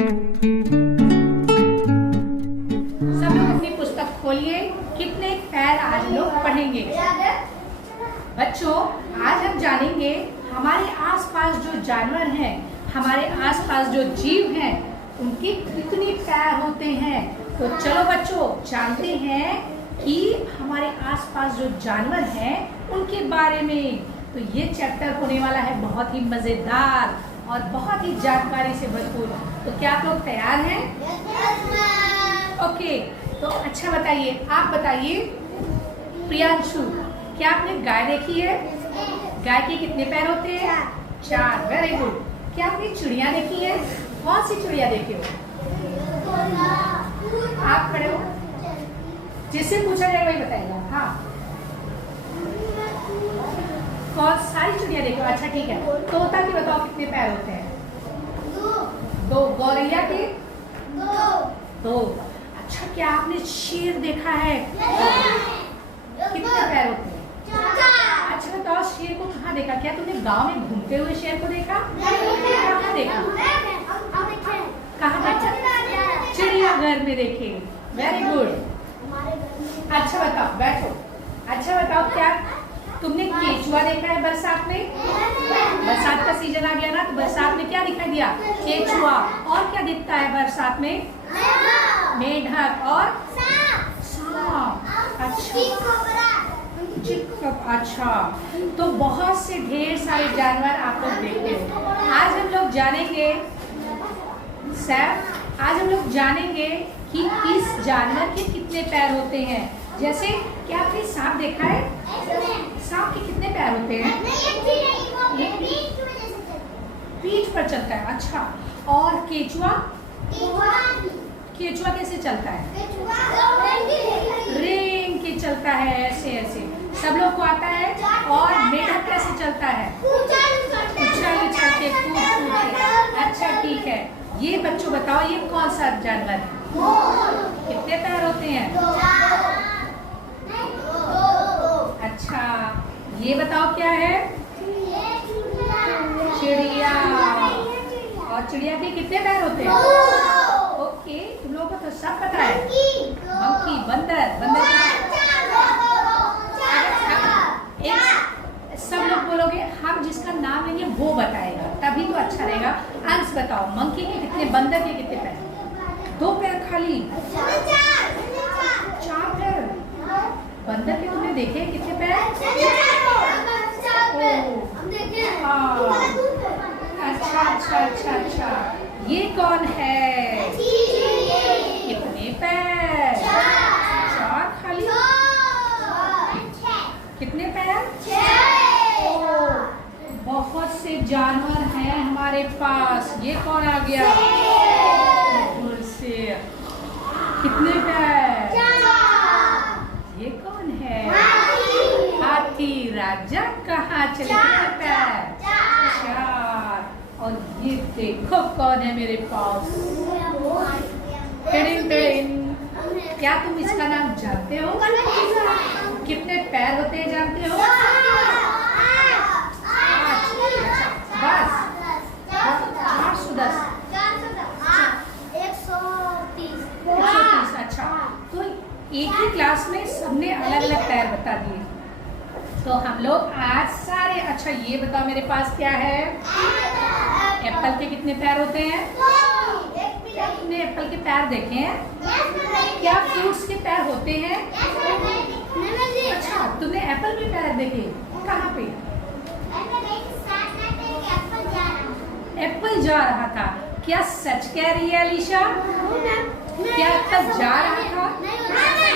सब लोग अपनी पुस्तक खोलिए। कितने पैर आज लोग पढ़ेंगे? बच्चों, आज हम जानेंगे हमारे आसपास जो जानवर हैं, हमारे आसपास जो जीव हैं, उनके कितने पैर होते हैं। तो चलो बच्चों, जानते हैं कि हमारे आसपास जो जानवर हैं उनके बारे में। तो ये चैप्टर होने वाला है बहुत ही मजेदार और बहुत ही जानकारी से भरपूर। तो क्या आप लोग तैयार हैं? ओके, तो अच्छा बताइए, आप बताइए प्रियांशु, क्या आपने गाय देखी है? गाय के कितने पैर होते हैं? 4। Very good. क्या आपने चिड़िया देखी है? कौन सी चिड़िया देखे हो? आप खड़े हो, जिससे पूछा जाए वही बताएगा। हाँ, कौन सारी चिड़िया देखो? अच्छा ठीक है। तोता के बताओ कितने पैर होते हैं? 2। गौरैया के? 2। अच्छा, क्या आपने शेर देखा है? कितने पैर होते हैं? 4। अच्छा बताओ, शेर को कहाँ देखा? क्या तुमने गांव में घूमते हुए शेर को देखा? कहाँ देखा? कहाँ देखा? चिड़ियाघर में देखे। Very good. अच्छा बताओ, बैठो। अच्छा बताओ, क्या तुमने केचुआ देखा है बरसात में? बरसात का सीजन आ गया ना, तो बरसात में क्या दिखाई दिया? केचुआ। और क्या दिखता है बरसात में? मेढक और सांप। अच्छा, तो बहुत से ढेर सारे जानवर आप लोग देखते हो। आज हम लोग जानेंगे सर, आज हम लोग जानेंगे कि इस जानवर के कितने पैर होते हैं। जैसे क्या आपने सांप देखा है? सांप के कितने पैर होते हैं? पीठ पर चलता है। अच्छा, और केचुआ? केचुआ कैसे चलता है? रेंग के चलता है, ऐसे ऐसे। सब लोग को आता है। और मेढक कैसे चलता है? उछल उछल के, कूद कूद के। अच्छा ठीक है। ये बच्चों बताओ, ये कौन सा जानवर है? कितने पैर होते हैं? अच्छा, ये बताओ क्या है? चिड़िया। और चिड़िया के कितने पैर होते हैं? ओके, तुम लोगों को तो सब पता है। मंकी, बंदर। सब लोग बोलोगे, हम जिसका नाम लेंगे वो बताएगा, तभी तो अच्छा रहेगा। अंश बताओ, मंकी के कितने, बंदर के कितने पैर? 2 पैर खाली। 4 पैर। बंदर के तुमने देखे कितने पैर? अच्छा। ये कौन है? कितने पैर? 4 खाली। कितने पैर? बहुत से जानवर हैं हमारे पास। ये कौन आ गया? शेर। कितने पैर? ये कौन है? हाथी। राजा कहाँ चले? कितने पैर? 4। और ये देखो कौन है मेरे पास? क्या तुम इसका नाम जानते हो? कितने पैर होते हैं जानते हो? 5। 410। 130। अच्छा, तो एक ही क्लास में सबने अलग अलग पैर बता दिए। तो हम लोग आज सारे, अच्छा ये बताओ मेरे पास क्या है? एप्पल के कितने पैर होते हैं? क्या तुमने एप्पल के पैर देखे हैं? क्या फ्रूट्स के पैर होते हैं? अच्छा, तुमने एप्पल के पैर देखे? कहाँ पे? एप्पल जा रहा था। क्या सच कह रही है अलीशा? क्या एप्पल जा रहा था?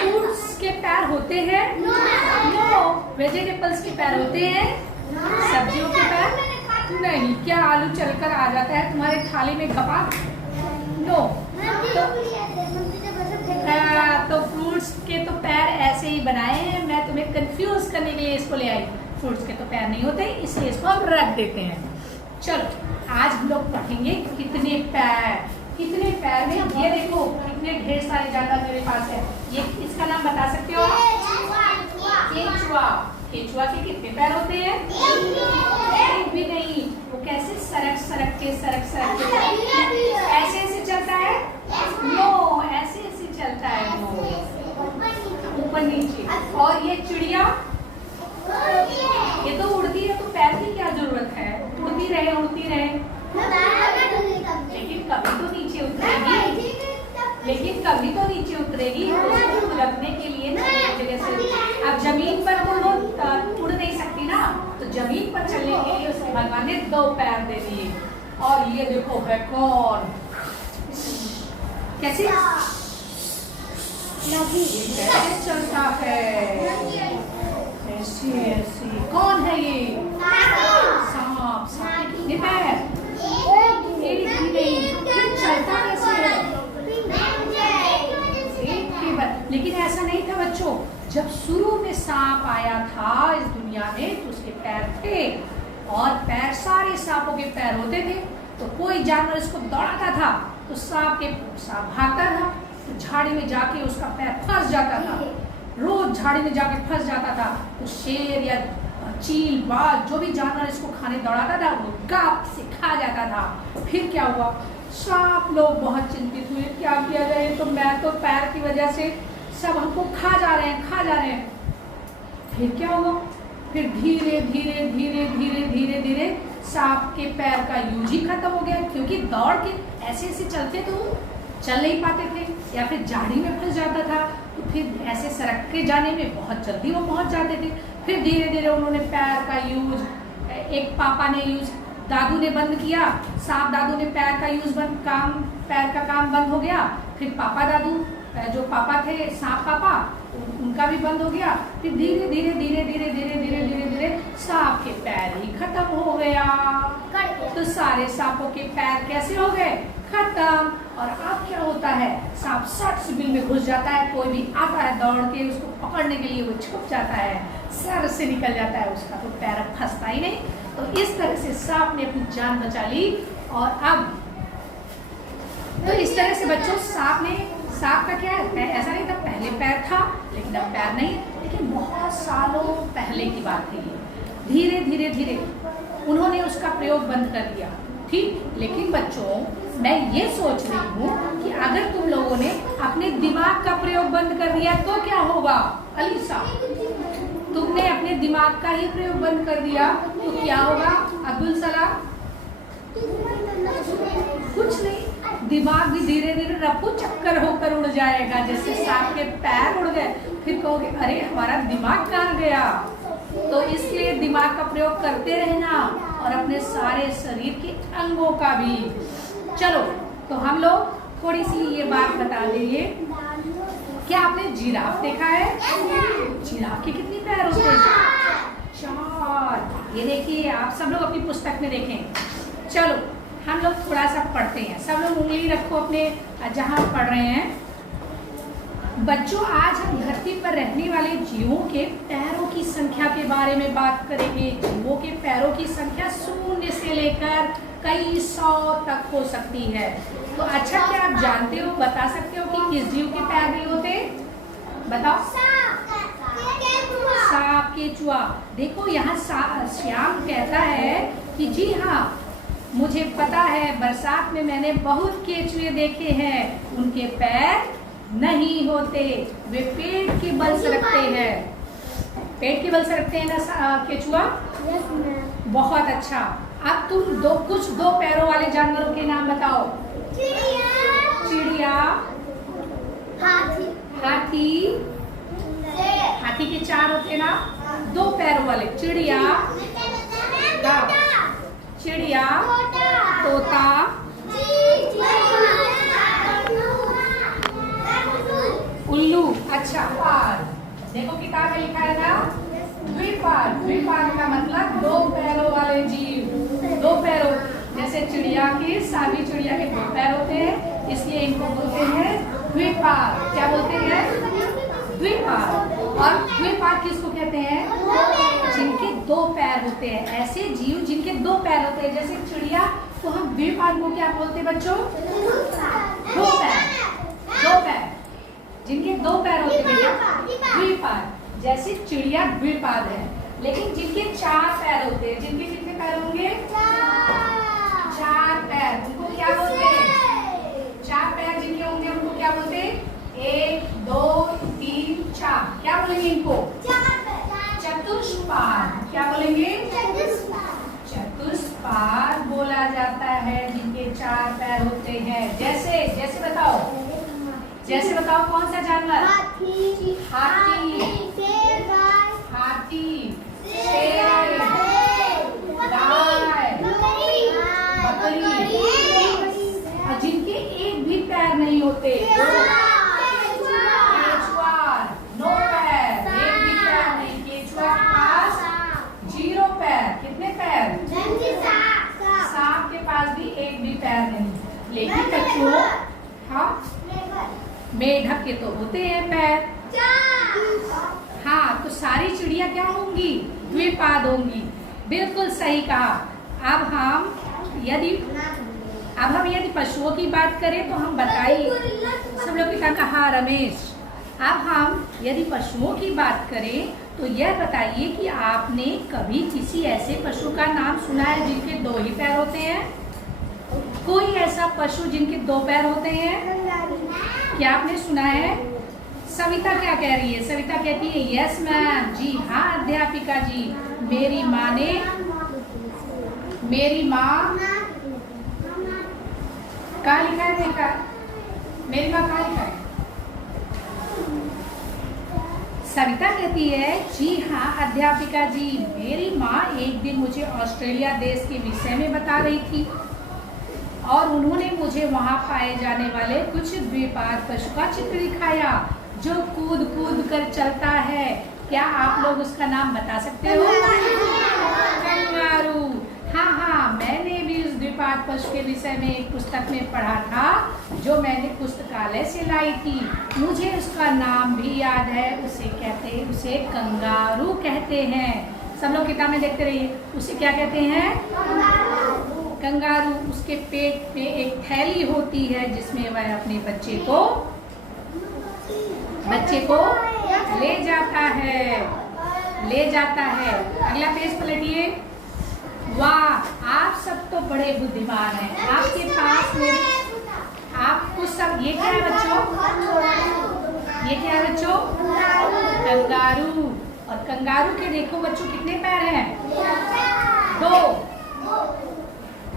फ्रूट्स के पैर होते हैं? नो। वेजिटेबल्स के पैर होते हैं? सब्जियों के पैर नहीं। क्या आलू चलकर आ जाता है तुम्हारे थाली में घपा? नो। तो फ्रूट्स के तो पैर ऐसे ही बनाए हैं। मैं तुम्हें कंफ्यूज करने के लिए इसको ले आई। फ्रूट्स के तो पैर नहीं होते, इसलिए इसको हम रख देते हैं। चलो, आज हम लोग पढ़ेंगे कितने पैर। कितने पैर में ये देखो कितने ढेर सारे जानवर मेरे पास है। ये इसका नाम बता सकते हो? केचुआ। केचुआ के कितने पैर होते हैं? एक भी नहीं। वो कैसे सरक सरक के ऐसे ऐसे चल भगवान ने 2 पैर दे दिए। और ये देखो है कौन, कैसे चलता है, ऐसी ऐसी। कौन है ये? सांप। सांप के कितने पैर? एक भी नहीं। फिर चलता कैसे है? एक के बाद। लेकिन ऐसा नहीं था बच्चों, जब शुरू में सांप आया था इस दुनिया में तो उसके पैर थे, और पैर सारे सांपों के पैर होते थे। तो कोई जानवर इसको दौड़ाता था तो सांप भागता था, तो झाड़ी में जाके उसका पैर फंस जाता था। रोज झाड़ी में जाके फंस जाता था, तो शेर या चील बाज जो भी जानवर इसको खाने दौड़ाता था वो गाप से खा जाता था। फिर क्या हुआ, सांप लोग बहुत चिंतित हुए, क्या किया जाए, तो मैं तो पैर की वजह से सब हमको खा जा रहे हैं। फिर क्या हुआ, फिर धीरे धीरे सांप के पैर का यूज ही खत्म हो गया, क्योंकि दौड़ के ऐसे चलते तो चल नहीं पाते थे, या फिर झाड़ी में फंस जाता था, तो फिर ऐसे सरक के जाने में बहुत जल्दी वो पहुंच जाते थे। फिर धीरे धीरे उन्होंने पैर का यूज, एक पापा ने यूज, दादू ने बंद किया, सांप दादू ने पैर का यूज पैर का काम बंद हो गया। फिर पापा दादू जो पापा थे, सांप पापा, उनका भी बंद हो गया। फिर धीरे धीरे सांप के पैर ही खत्म हो गया। तो सारे सांपों के पैर कैसे हो गए? खत्म। और अब क्या होता है, सांप सट से बिल में घुस जाता है, कोई भी आता है दौड़ के उसको पकड़ने के लिए, वो छुप जाता है, सर से निकल जाता है उसका, तो पैर फंसता ही नहीं। तो इस तरह से सांप ने अपनी जान बचा ली। और अब तो इस तरह से बच्चों सांप का क्या है, ऐसा नहीं था पहले पैर था लेकिन अब पैर नहीं, लेकिन बहुत सालों पहले की बात है ये। धीरे धीरे उन्होंने उसका प्रयोग बंद कर दिया, ठीक। लेकिन बच्चों मैं ये सोच रही हूँ कि अगर तुम लोगों ने अपने दिमाग का प्रयोग बंद कर दिया तो क्या होगा? अलीसा, तुमने अपने दिमाग का ही प्रयोग बंद कर दिया तो क्या होगा? अब्दुल सलाम, कुछ नहीं, दिमाग भी धीरे धीरे रफू चक्कर होकर उड़ जाएगा, जैसे सांप के पैर उड़ गए। फिर कहोगे अरे हमारा दिमाग कहाँ गया? तो इसलिए दिमाग का प्रयोग करते रहना, और अपने सारे शरीर के अंगों का भी। चलो तो हम लोग थोड़ी सी ये बात बता देंगे। क्या आपने जिराफ देखा है? जिराफ के कितने पैर होते हैं? 4। ये देखिए, आप सब लोग अपनी पुस्तक में देखें। चलो हम लोग थोड़ा सा पढ़ते हैं, सब लोग उंगली रखो अपने जहाँ पढ़ रहे हैं। बच्चों आज हम धरती पर रहने वाले जीवों के पैरों की संख्या के बारे में बात करेंगे। जीवों के पैरों की संख्या 0 से लेकर कई 100 तक हो सकती है। तो अच्छा, क्या आप जानते हो, बता सकते हो कि किस जीव के पैर नहीं होते? बताओ। सांप, केचुआ। देखो यहाँ श्याम कहता है कि जी हाँ मुझे पता है, बरसात में मैंने बहुत केचुए देखे हैं, उनके पैर नहीं होते, वे पेट के बल सरकते हैं। पेट के बल सरकते हैं ना केचुआ? बहुत अच्छा। अब तुम कुछ दो पैरों वाले जानवरों के नाम बताओ। चिड़िया, हाथी। हाथी के 4 होते ना, 2 पैरों वाले। चिड़िया, तोता, उल्लू। अच्छा, पार। देखो किताब में लिखा है ना, द्विपाद। द्विपाद का मतलब 2 पैरों वाले जीव। 2 पैरों, जैसे चिड़िया के, साबी चिड़िया के 2 पैर होते हैं, इसलिए इनको बोलते हैं द्विपाद। क्या बोलते हैं? द्विपाद। और द्विपाद किसको कहते हैं? जिनके 2 पैर होते हैं। ऐसे जीव जिनके 2 पैर होते हैं, जैसे चिड़िया, तो हम द्विपाद को क्या बोलते हैं बच्चों? 2 पैर। 2 पैर जिनके 2 पैर होते हैं द्विपाद। जैसे चिड़िया द्विपाद है। लेकिन जिनके 4 पैर होते हैं, जिनके कितने पैर होंगे? 4 पैर, उनको क्या बोलते हैं? 4 पैर जिनके होंगे उनको क्या बोलते हैं? 1, 2, 3, 4। क्या बोलेंगे इनको? चतुष्पाद। क्या बोलेंगे? चतुष्पाद बोला जाता है जिनके 4 पैर होते हैं। जैसे बताओ, कौन सा जानवर? हाथी, शेर, गाय, बकरी, और जिनके एक भी पैर नहीं होते, केचुआ, नो पैर, एक भी पैर नहीं। केचुआ के पास 0 पैर। कितने पैर? सांप के पास भी एक भी पैर नहीं। लेकिन बच्चों, हाँ, मेढक के तो होते हैं पैर। हाँ, तो सारी चिड़िया क्या होंगी? द्विपाद होंगी। बिल्कुल सही कहा। अब हम यदि पशुओं की बात करें तो हम बताइए, सब लोग क्या कहा रमेश? अब हम यदि पशुओं की बात करें तो यह बताइए कि आपने कभी किसी ऐसे पशु का नाम सुना है जिनके 2 ही पैर होते हैं? कोई ऐसा पशु जिनके 2 पैर होते हैं? क्या आपने सुना है? सविता क्या कह रही है? सविता कहती है यस मैम। जी हाँ अध्यापिका जी, मेरी माँ कहाँ लिखा है? देखा, मेरी माँ कहाँ लिखा है? सविता कहती है जी हाँ अध्यापिका जी, मेरी माँ एक दिन मुझे ऑस्ट्रेलिया देश के विषय में बता रही थी और उन्होंने मुझे वहाँ पाए जाने वाले कुछ द्विपाद पशु का चित्र दिखाया जो कूद कूद कर चलता है। क्या आप लोग उसका नाम बता सकते हो? कंगारू। हाँ, मैंने भी उस द्विपाद पशु के विषय में एक पुस्तक में पढ़ा था जो मैंने पुस्तकालय से लाई थी। मुझे उसका नाम भी याद है। उसे कंगारू कहते हैं। सब लोग किताब में देखते रहिए। उसे क्या कहते हैं? कंगारू। उसके पेट में एक थैली होती है जिसमें वह अपने बच्चे को ले जाता है। अगला पेज पलटिए। वाह, आप सब तो बड़े बुद्धिमान हैं। आपके पास आपको सब ये क्या है बच्चों? ये क्या है बच्चों? कंगारू। और कंगारू के देखो बच्चों कितने पैर हैं?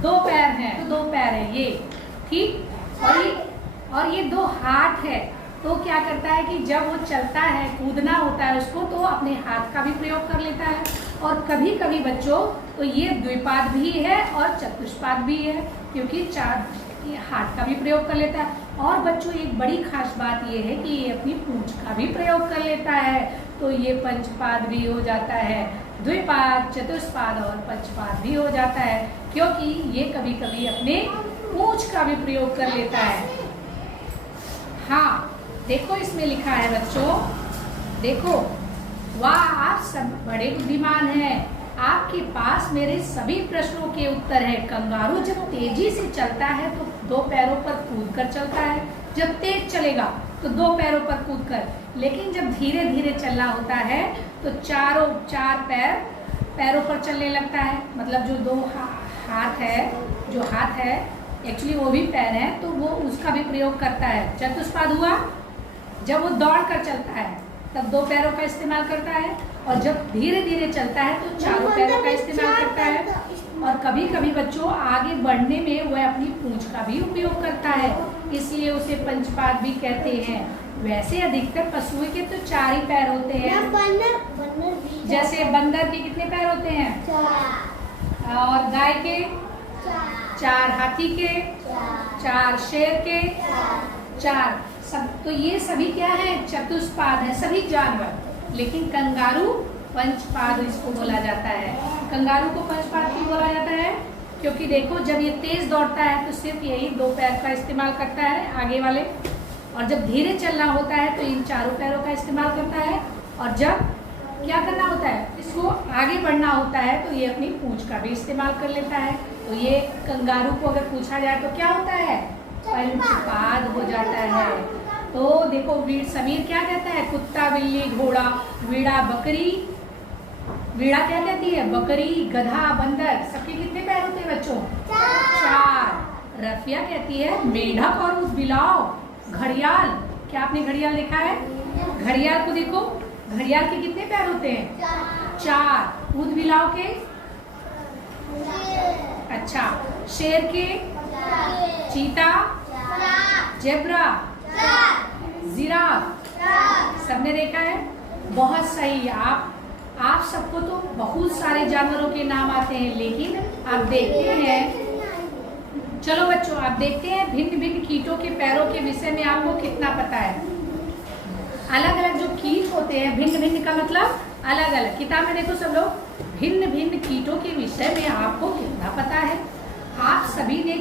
2 पैर हैं। 2 पैर है ये, ठीक। और ये 2 हाथ है। तो क्या करता है कि जब वो चलता है, कूदना होता है उसको, तो अपने हाथ का भी प्रयोग कर लेता है। और कभी कभी बच्चों तो ये द्विपाद भी है और चतुष्पाद भी है, क्योंकि 4 हाथ का भी प्रयोग कर लेता है। और बच्चों एक बड़ी खास बात ये है कि ये अपनी पूंछ का भी प्रयोग कर लेता है, तो ये पंचपाद भी हो जाता है। द्विपाद, चतुष्पाद और पंचपाद भी हो जाता है, क्योंकि ये कभी कभी अपने पूंछ का भी प्रयोग कर लेता है। हाँ, देखो इसमें लिखा है बच्चों, देखो, वाह आप सब बड़े बुद्धिमान हैं। आपके पास मेरे सभी प्रश्नों के उत्तर है। कंगारू जब तेजी से चलता है तो 2 पैरों पर कूदकर चलता है। जब तेज चलेगा तो 2 पैरों पर कूदकर, लेकिन जब धीरे धीरे चलना होता है तो 4 पैरों पर चलने लगता है। मतलब जो 2 हाथ है एक्चुअली वो भी पैर है, तो वो उसका भी प्रयोग करता है। चतुष्पाद हुआ जब वो दौड़ कर चलता है तब 2 पैरों का इस्तेमाल करता है, और जब धीरे धीरे चलता है तो 4 पैरों का इस्तेमाल करता है। और कभी कभी बच्चों आगे बढ़ने में वह अपनी पूंछ का भी उपयोग करता है, इसलिए उसे पंचपाद भी कहते हैं। वैसे अधिकतर पशुओं के तो 4 ही पैर होते हैं। जैसे बंदर के कितने पैर होते हैं? और गाय के 4, हाथी के 4, शेर के 4। सब तो ये सभी क्या है? चतुष्पाद है, सभी जानवर। लेकिन कंगारू पंचपाद इसको बोला जाता है। कंगारू को पंचपाद क्यों बोला जाता है? क्योंकि देखो जब ये तेज दौड़ता है तो सिर्फ यही 2 पैर का इस्तेमाल करता है, आगे वाले, और जब धीरे चलना होता है तो इन 4 पैरों का इस्तेमाल करता है। और जब क्या करना होता है, इसको आगे बढ़ना होता है, तो ये अपनी पूंछ का भी इस्तेमाल कर लेता है। तो ये कंगारू को अगर पूछा जाए तो क्या होता है? पंचपाद हो जाता है। तो देखो समीर क्या कहता है? कुत्ता, बिल्ली, घोड़ा, वीड़ा, बकरी। वीड़ा क्या कहती है? बकरी, गधा, बंदर। सबके कितने पैर होते हैं बच्चों? 4। रफिया कहती है मेढक और बिलाव, घड़ियाल। क्या आपने घड़ियाल देखा है? घड़ियाल को देखो, घड़ियाल के कितने पैर होते हैं? 4। ऊद बिलाव के? अच्छा। शेर के? चीता, जेब्रा, जिराफ। सबने देखा है? बहुत सही। आप आप सबको तो बहुत सारे जानवरों के नाम आते हैं, लेकिन आप देखते हैं, चलो बच्चों आप देखते हैं भिन्न भिन्न कीटों के पैरों के विषय में आपको कितना पता है। अलग अलग जो कीट होते हैं, भिन्न भिन्न का मतलब अलग अलग, किताब में देखो सब लोग, भिन्न भिन्न कीटों के विषय में आपको कितना पता है। आप सभी ने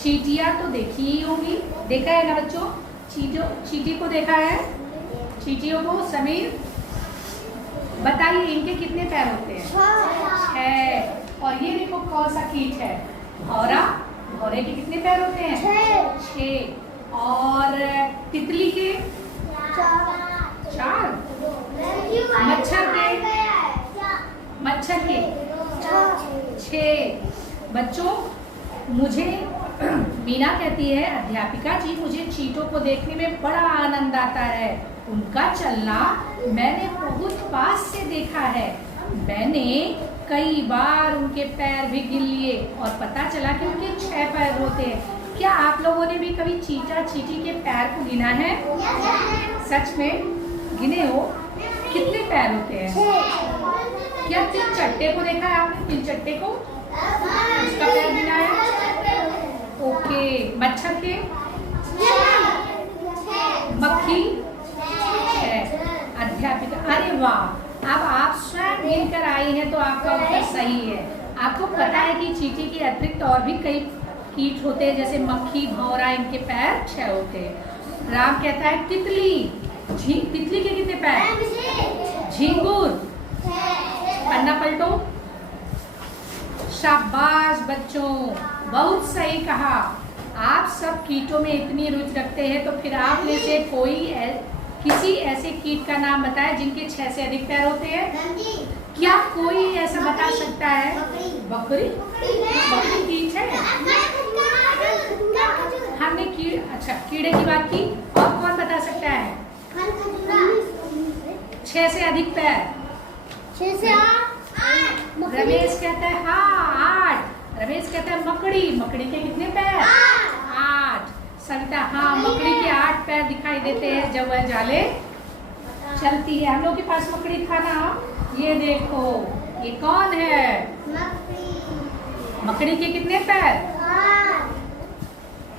चींटियां तो देखी ही होंगी, देखा है ना बच्चों? चींटी को देखा है, चींटियों को। समीर बताइए इनके कितने पैर होते हैं? 6। और ये देखो कौन सा कीट है? भौरा। भौरे के कितने पैर होते हैं? 6। और तितली के 4। मच्छर के 6। बच्चों मुझे मीना कहती है, अध्यापिका जी मुझे चींटों को देखने में बड़ा आनंद आता है, उनका चलना मैंने बहुत पास से देखा है, मैंने कई बार उनके पैर भी गिन लिए और पता चला कि उनके 6 पैर होते हैं। क्या आप लोगों ने भी कभी चींटा चींटी के पैर को गिना है? सच में गिने हो? कितने पैर होते हैं? क्या तिलचट्टे को देखा है आपने? तिलचट्टे को उसका पैर गिना है? ओके। मच्छर के? मक्खी? अध्यापिका, अरे वाह, अब आप स्वयं गिनकर आई हैं तो आपका उत्तर सही है। आपको पता है कि चींटी के अतिरिक्त और भी कई कीट होते हैं, जैसे मक्खी, भौरा, इनके पैर 6 होते हैं। राम कहता है तितली, तितली के कितने पैर? झींगुर, पन्ना पलटो। शाबाश बच्चों, बहुत सही कहा। आप सब कीटों में इतनी रुचि रखते हैं, तो फिर आप में से कोई किसी ऐसे कीट का नाम बताए जिनके 6 से अधिक पैर होते हैं? क्या कोई ऐसा बता सकता है? बकरी? बकरी कीट है? हमने अच्छा कीड़े की बात की, और कौन बता सकता है? 6 से अधिक पैर? 6 से 8। रमेश कहता है हाँ 8। रमेश कहता है मकड़ी, मकड़ी के कितने पैर? 8। सविता हाँ, मकड़ी के 8 पैर दिखाई देते हैं जब वह जाले चलती है। हम लोग के पास मकड़ी था ना, ये देखो, ये कौन है? मकड़ी के कितने पैर?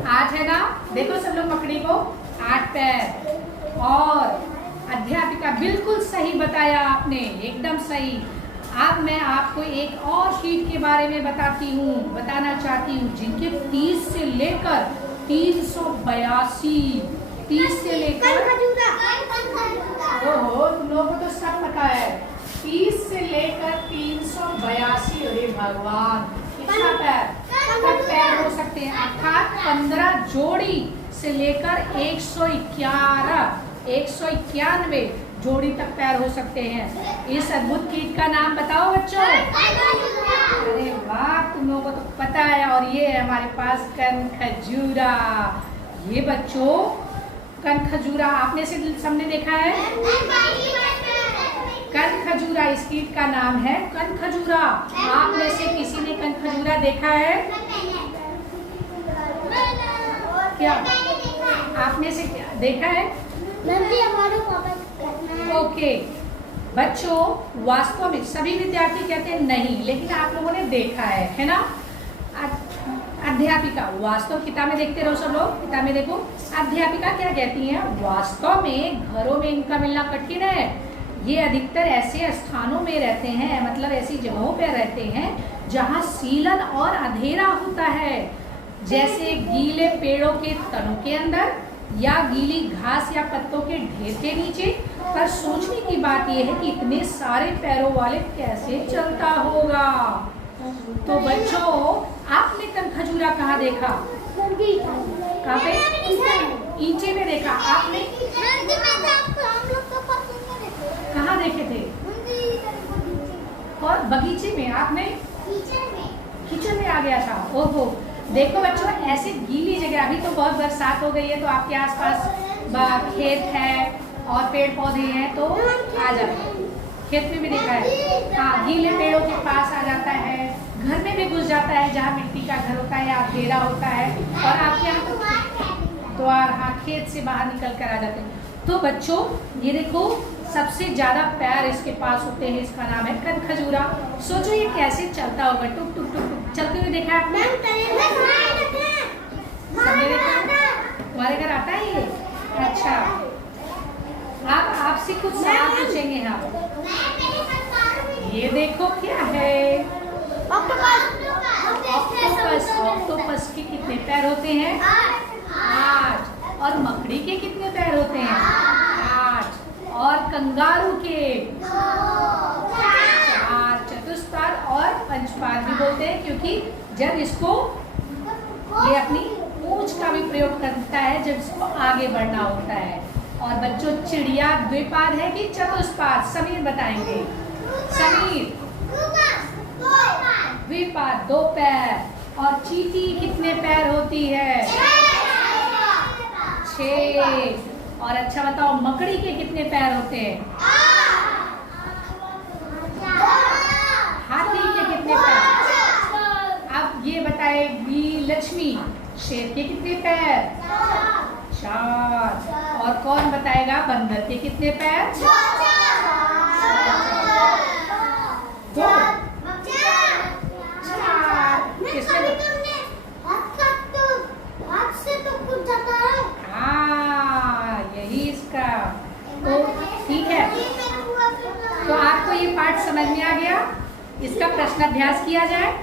8 है ना? देखो सब लोग मकड़ी को 8 पैर। और अध्यापिका बिल्कुल सही बताया आपने, एकदम सही। अब मैं आपको एक और कीट के बारे में बताना चाहती हूँ, जिनके 30 से लेकर 382, 30 से लेकर, ओहो तुम लोगों को तो सब पता है, 30 से लेकर 382। अरे भगवान, कितना पैर हो सकते हैं? अर्थात 15 जोड़ी से लेकर 191 जोड़ी तक पैर हो सकते हैं। इस अद्भुत कीट का नाम बताओ बच्चों। अरे वाह, तुम लोगों को तो पता है। और ये है हमारे पास कनखजूरा। ये बच्चों कनखजूरा आपने से सबने देखा है? कनखजूरा, इस कीट का नाम है कनखजूरा। आप में से किसी ने कनखजूरा देखा है क्या? आपने से देखा है? ओके बच्चों, वास्तव में सभी विद्यार्थी कहते हैं नहीं, लेकिन आप लोगों ने देखा है ना? अध्यापिका, वास्तव किताब में देखते रहो सब लोग, किताब में देखो। अध्यापिका क्या कहती हैं? वास्तव में घरों में इनका मिलना कठिन है। ये अधिकतर ऐसे स्थानों में रहते हैं, मतलब ऐसी जगहों पर रहते हैं जहाँ सीलन और अंधेरा होता है, जैसे गीले पेड़ों के तनों के अंदर या गीली घास या पत्तों के ढेर के नीचे। पर सोचने की बात यह है कि इतने सारे पैरों वाले कैसे चलता होगा। तो बच्चों, आपने कनखजूरा कहाँ देखा? कहाँ पे? ईंटे में देखा आपने? कहाँ देखे थे? और बगीचे में आपने? किचन में आ गया था। ओहो, देखो बच्चों, ऐसे गीली जगह, अभी तो बहुत बरसात हो गई है, तो आपके आसपास खेत है और पेड़ पौधे हैं, तो आ जाते हैं। खेत में भी देखा है, हाँ, गीले पेड़ों के पास आ जाता है, घर में भी घुस जाता है जहाँ मिट्टी का घर होता है या अंधेरा होता है, और आपके यहाँ द्वार, हाँ, खेत से बाहर निकल कर आ जाते हैं। तो बच्चों ये देखो, सबसे ज्यादा पैर इसके पास होते हैं, इसका नाम है कनखजूरा। सोचो ये कैसे चलता होगा, टुक टुक टुक टुक चलते हुए देखा आपने? तुम्हारे घर आता है ये? अच्छा, आप आपसे कुछ सवाल पूछेंगे हम। ये देखो क्या है? ऑक्टोपस। ऑक्टोपस के कितने पैर होते हैं? 8। और मकड़ी के कितने पैर होते हैं? 8। और कंगारू के 4। चतुष्पाद और पंचपाद भी बोलते हैं, क्योंकि जब इसको ये अपनी पूंछ का भी प्रयोग करता है जब इसको आगे बढ़ना होता है। और बच्चों, चिड़िया द्विपाद है कि चतुष्पाद? समीर बताएंगे। समीर द्विपाद, 2 पैर। और चींटी कितने पैर होती है? 6। और अच्छा बताओ, मकड़ी के कितने पैर होते हैं? हाथी के कितने पैर? अब ये बताएगी लक्ष्मी, शेर के कितने पैर? 4। और कौन बताएगा बंदर के कितने पैर? 2। 4। हाँ, यही इसका। तो ठीक है, तो आपको ये पाठ समझ में आ गया? इसका प्रश्नाभ्यास किया जाए।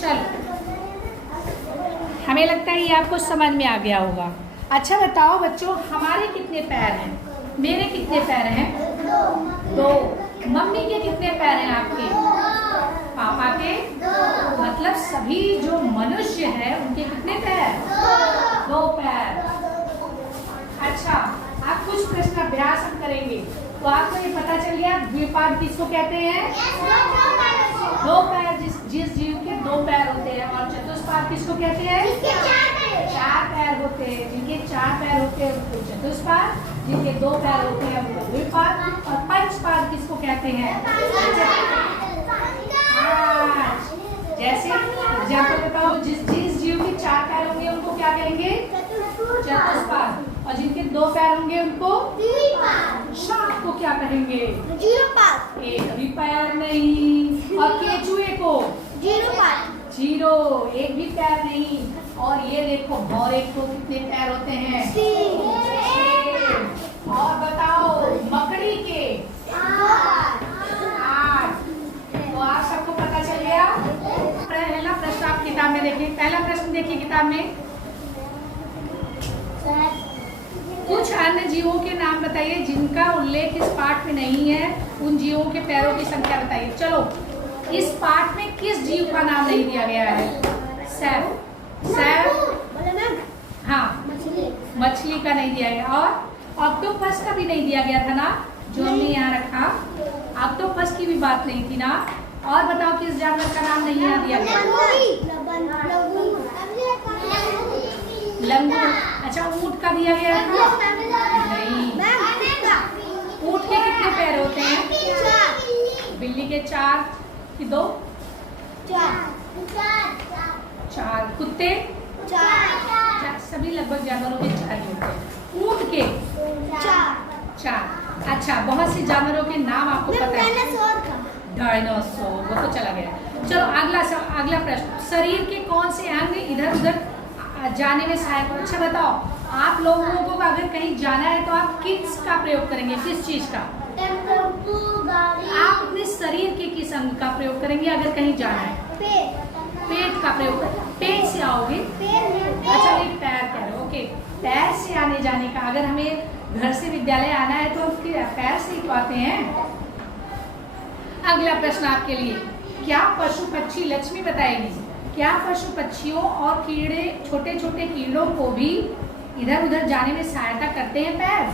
चलो, हमें लगता है ये आपको समझ में आ गया होगा। अच्छा बताओ बच्चों, हमारे कितने पैर हैं? मेरे कितने पैर हैं? 2। मम्मी के कितने पैर हैं आपके? पापा के? मतलब सभी जो मनुष्य है उनके कितने पैर? 2 पैर। अच्छा, आप कुछ प्रश्नाभ्यास हम करेंगे तो आपको ये पता चल गया द्विपाद किसको कहते हैं? 2 पैर जिस जीव के 2 पैर होते हैं। और चतुष्पाद किसको कहते हैं? 4 पैर होते हैं। जिनके 4 पैर होते हैं उनको चतुष्पाद, जिनके 2 पैर होते हैं उनको द्विपाद। और पंचपाद किसको कहते हैं? जैसे एग्जाम्पल बताओ, जिस जीव के 4 पैर होंगे उनको क्या कहेंगे? चतुष्पाद। और जिनके 2 पैर होंगे उनको? सांप को क्या कहेंगे? एक भी पैर नहीं। और केचुए को? 0, एक भी पैर नहीं। और ये देखो, भौरे को कितने पैर होते हैं? 6। और बताओ मकड़ी के? 8। तो आप सबको पता चल गया। पहला प्रश्न आप किताब में देखिए। पहला प्रश्न देखिए किताब में। कुछ अन्य जीवों के नाम बताइए जिनका उल्लेख इस पाठ में नहीं है। उन जीवों के पैरों की संख्या बताइए। चलो, इस पाठ में किस जीव का नाम नहीं दिया गया है? सैफ, हाँ, मछली का नहीं दिया गया। और ऑक्टोपस का भी नहीं दिया गया था ना, जो हमने यहाँ रखा। ऑक्टोपस की भी बात नहीं थी ना। और बताओ किस जानवर का नाम नहीं यहाँ दिया गया? लंगूर। अच्छा, ऊँट का दिया गया था? नहीं। ऊँट के कितने पैर होते हैं? बिल्ली के 4 कि 2? 4। कुत्ते? 4। सभी लगभग जानवरों के 4 ही होते हैं। ऊँट के 4। अच्छा, बहुत से जानवरों के नाम आपको पता है? डायनासोर, वो तो चला गया। चलो अगला प्रश्न। शरीर के कौन से अंग इधर उधर जाने में सहायक? अच्छा बताओ, आप लोगों को अगर कहीं जाना है तो आप किस का प्रयोग करेंगे? किस चीज का? आप अपने शरीर के किस अंग का प्रयोग करेंगे अगर कहीं जाना है? पेट का प्रयोग करेंगे। पेट से आओगे? अच्छा, ये पैर कह रहे हो। ओके, पैर से आने जाने का। अगर हमें घर से विद्यालय आना है तो हम पैर से ही तो आते हैं। अगला प्रश्न आपके लिए। क्या पशु पक्षी, लक्ष्मी बताएगी, क्या पशु पक्षियों और कीड़े, छोटे छोटे कीड़ों को भी इधर उधर जाने में सहायता करते हैं पैर?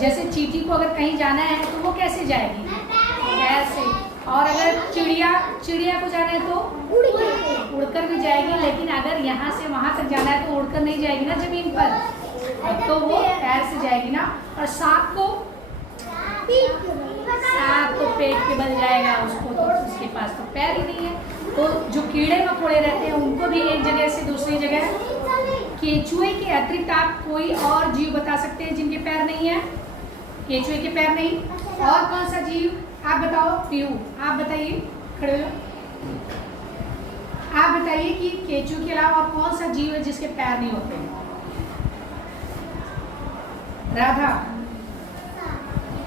जैसे चींटी को अगर कहीं जाना है तो वो कैसे जाएगी? पैर से। और अगर चिड़िया को जाना है तो उड़कर भी जाएगी, लेकिन अगर यहाँ से वहाँ तक जाना है तो उड़कर नहीं जाएगी ना जमीन पर, तो वो पैर से जाएगी ना। और सांप को? सांप तो पेट के बल जाएगा, उसको तो उसके पास तो पैर ही नहीं है। तो जो कीड़े मकोड़े रहते हैं उनको भी एक जगह से दूसरी जगह। केचुए के अतिरिक्त आप कोई और जीव बता सकते हैं जिनके पैर नहीं है? केचुए के पैर नहीं। और कौन सा जीव, आप बताओ पीयू, आप बताइए, खड़े हो, आप बताइए कि केचुए के अलावा और कौन सा जीव है जिसके पैर नहीं होते? राधा,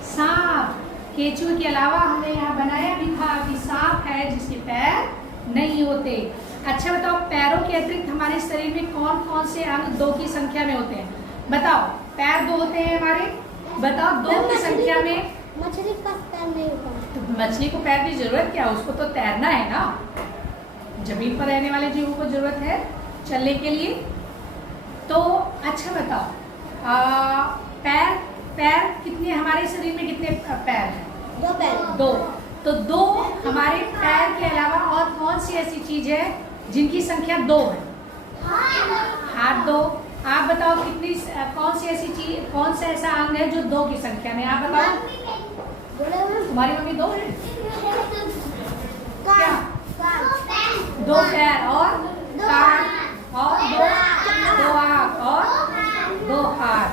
सांप। केचुए के अलावा हमने यहाँ बनाया भी था कि सांप है जिसके पैर नहीं होते। अच्छा बताओ, पैरों के अतिरिक्त हमारे शरीर में कौन कौन से अंग 2 की संख्या में होते हैं? बताओ, पैर 2 होते हैं हमारे, बताओ 2 की संख्या में। मछली का पैर नहीं होता। तो मछली को पैर की जरूरत क्या, उसको तो तैरना है ना। जमीन पर रहने वाले जीवों को जरूरत है चलने के लिए। तो अच्छा बताओ, पैर कितने हमारे शरीर में, कितने पैर हैं? 2 पैर। 2। तो 2 हमारे पैर के अलावा और कौन सी ऐसी चीज है जिनकी संख्या 2 है? हाथ 2। आप बताओ कितनी, कौन सी ऐसी चीज, कौन सा ऐसा अंग है जो 2 की संख्या में? आप बताओ। तुम्हारी मम्मी 2 है क्या? 2 पैर और कान और 2 आँख और 2 हाथ,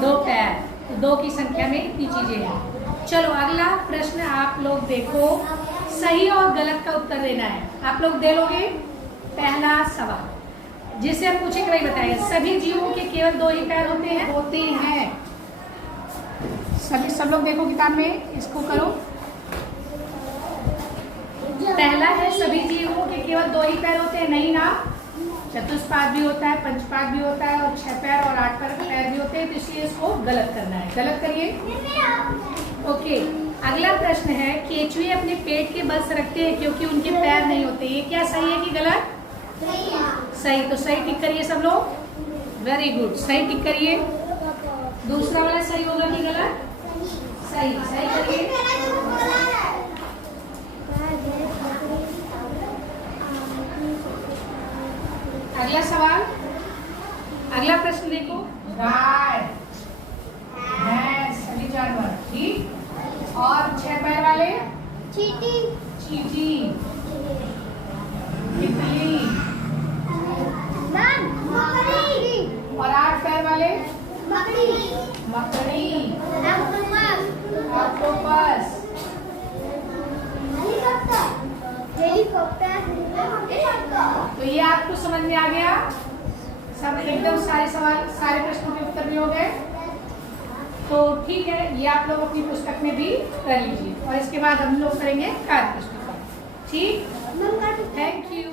2 पैर, 2 की संख्या में इतनी चीजें हैं। चलो अगला प्रश्न आप लोग देखो, सही और गलत का उत्तर देना है। आप लोग दे लोगे? पहला सवाल जिसे हम पूछे वही बताएगा। सभी जीवों के केवल 2 ही पैर होते हैं? होते हैं। सब लोग देखो किताब में, इसको करो। पहला है सभी जीवों के केवल 2 ही पैर होते हैं, नहीं ना। चतुष्पाद भी होता है, पंचपाद भी होता है और 6 पैर और 8 पैर भी होते हैं, तो इसलिए इसको गलत करना है। गलत करिए। ओके, अगला प्रश्न है, केचुए अपने पेट के बल से रखते हैं क्योंकि उनके पैर नहीं होते। ये क्या सही है कि गलत? सही। तो सही टिक करिए सब लोग। वेरी गुड, सही टिक करिए। दूसरा वाला सही होगा कि गलत? सही। सही करिए। अगला सवाल, अगला प्रश्न देखो। गाय, भैंस, सभी जानवर ठीक। और 6 पैर वाले? चींटी, चींटी, तितली, मकड़ी। और 8 पैर वाले? मकड़ी, मकड़ी, ऑक्टोपस, हेलीकॉप्टर। तो ये आपको समझ में आ गया? सब एकदम सारे सवाल, सारे प्रश्नों के उत्तर भी हो गए। तो ठीक है, ये आप लोग अपनी पुस्तक में भी कर लीजिए और इसके बाद हम लोग करेंगे कार्य पुस्तक। ठीक, थैंक यू।